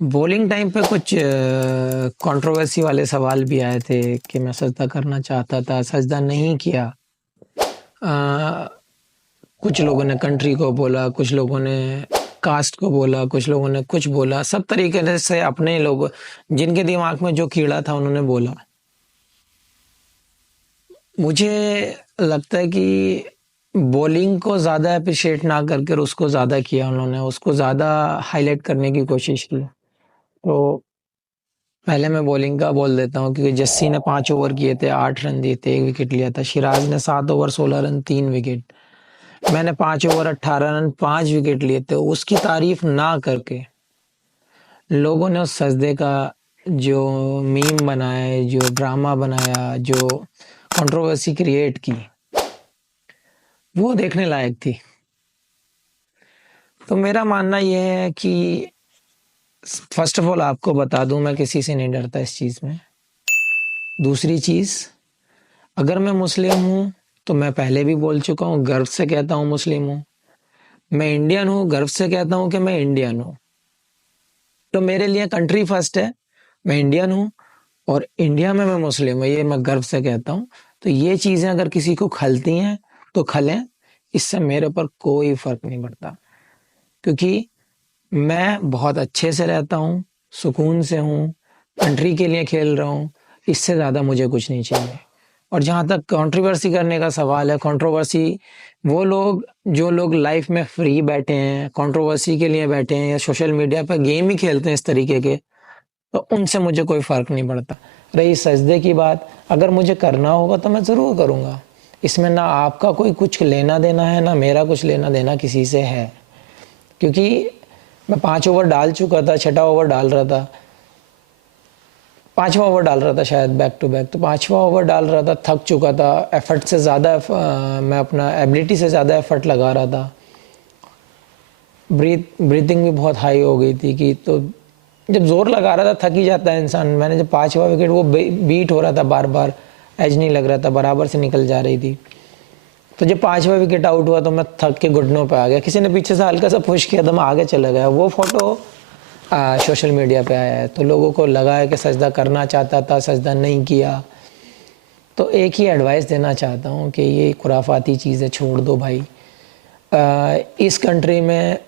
Bowling time पे कुछ controversy वाले सवाल भी आए थे कि मैं सजदा करना चाहता था, सजदा नहीं किया। कुछ लोगों ने कंट्री को बोला, कुछ लोगों ने कास्ट को बोला, कुछ लोगों ने कुछ बोला। सब तरीके से अपने लोग जिनके दिमाग में जो कीड़ा था उन्होंने बोला। मुझे लगता है कि बॉलिंग को ज़्यादा अप्रिशिएट ना करके उसको ज़्यादा किया उन्होंने, उसको ज़्यादा हाईलाइट करने की कोशिश की। तो पहले मैं बॉलिंग का बोल देता हूँ, क्योंकि जस्सी ने 5 ओवर किए थे, 8 रन दिए थे, 1 विकेट लिया था। सिराज ने 7 ओवर 16 रन, 3 विकेट। मैंने 5 ओवर 18 रन, 5 विकेट लिए थे। उसकी तारीफ ना करके लोगों ने उस सजदे का जो मीम बनाया, जो ड्रामा बनाया, जो कंट्रोवर्सी क्रिएट की, वो देखने लायक थी। तो मेरा मानना यह है कि फर्स्ट ऑफ ऑल आपको बता दूं, मैं किसी से नहीं डरता इस चीज़ में। दूसरी चीज़, अगर मैं मुस्लिम हूँ तो मैं पहले भी बोल चुका हूँ, गर्व से कहता हूँ मुस्लिम हूँ। मैं इंडियन हूँ, गर्व से कहता हूँ कि मैं इंडियन हूँ। तो मेरे लिए कंट्री फर्स्ट है। मैं इंडियन हूँ और इंडिया में मैं मुस्लिम हूँ, ये मैं गर्व से कहता हूँ। तो ये चीज़ें अगर किसी को खलती हैं तो खलें, इससे मेरे ऊपर कोई फर्क नहीं पड़ता, क्योंकि मैं बहुत अच्छे से रहता हूँ, सुकून से हूँ, कंट्री के लिए खेल रहा हूँ। इससे ज़्यादा मुझे कुछ नहीं चाहिए। और जहाँ तक कंट्रोवर्सी करने का सवाल है, कंट्रोवर्सी वो लोग जो लोग लाइफ में फ्री बैठे हैं, कंट्रोवर्सी के लिए बैठे हैं, या सोशल मीडिया पर गेम ही खेलते हैं इस तरीके के, तो उनसे मुझे कोई फ़र्क नहीं पड़ता। रही सजदे की बात, अगर मुझे करना होगा तो मैं ज़रूर करूँगा। इसमें ना आपका कोई कुछ लेना देना है, ना मेरा कुछ लेना देना किसी से है। क्योंकि मैं 5 ओवर डाल चुका था, 6वां ओवर डाल रहा था, 5वां ओवर डाल रहा था शायद बैक टू बैक। तो 5वां ओवर डाल रहा था, थक चुका था, एफर्ट से ज़्यादा मैं अपना एबिलिटी से ज़्यादा एफर्ट लगा रहा था। ब्रीथिंग भी बहुत हाई हो गई थी कि तो जब ज़ोर लगा रहा था थक ही जाता है इंसान। मैंने जब 5वां विकेट, वो बीट हो रहा था बार बार, एज नहीं लग रहा था, बराबर से निकल जा रही थी। तो जब 5वां विकेट आउट हुआ तो मैं थक के घुटनों पे आ गया। किसी ने पीछे से हल्का सा पुश किया तो मैं आगे चला गया। वो फोटो सोशल मीडिया पे आया है, तो लोगों को लगा है कि सजदा करना चाहता था, सजदा नहीं किया। तो एक ही एडवाइस देना चाहता हूँ कि ये खुराफाती चीज़ें छोड़ दो भाई। इस कंट्री में,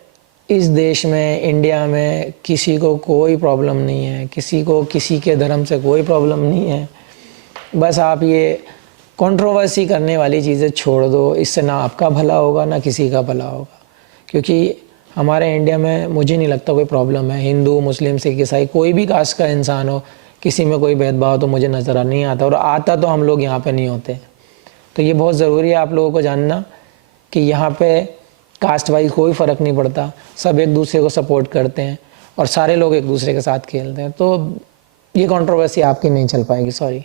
इस देश में, इंडिया में किसी को कोई प्रॉब्लम नहीं है, किसी को किसी के धर्म से कोई प्रॉब्लम नहीं है। बस आप ये कंट्रोवर्सी करने वाली चीज़ें छोड़ दो, इससे ना आपका भला होगा ना किसी का भला होगा। क्योंकि हमारे इंडिया में मुझे नहीं लगता कोई प्रॉब्लम है। हिंदू, मुस्लिम, सिख, ईसाई, कोई भी कास्ट का इंसान हो, किसी में कोई भेदभाव तो मुझे नज़र नहीं आता, और आता तो हम लोग यहाँ पे नहीं होते। तो ये बहुत ज़रूरी है आप लोगों को जानना कि यहाँ पे कास्ट वाइज कोई फ़र्क नहीं पड़ता, सब एक दूसरे को सपोर्ट करते हैं और सारे लोग एक दूसरे के साथ खेलते हैं। तो ये कंट्रोवर्सी आपकी नहीं चल पाएगी, सॉरी।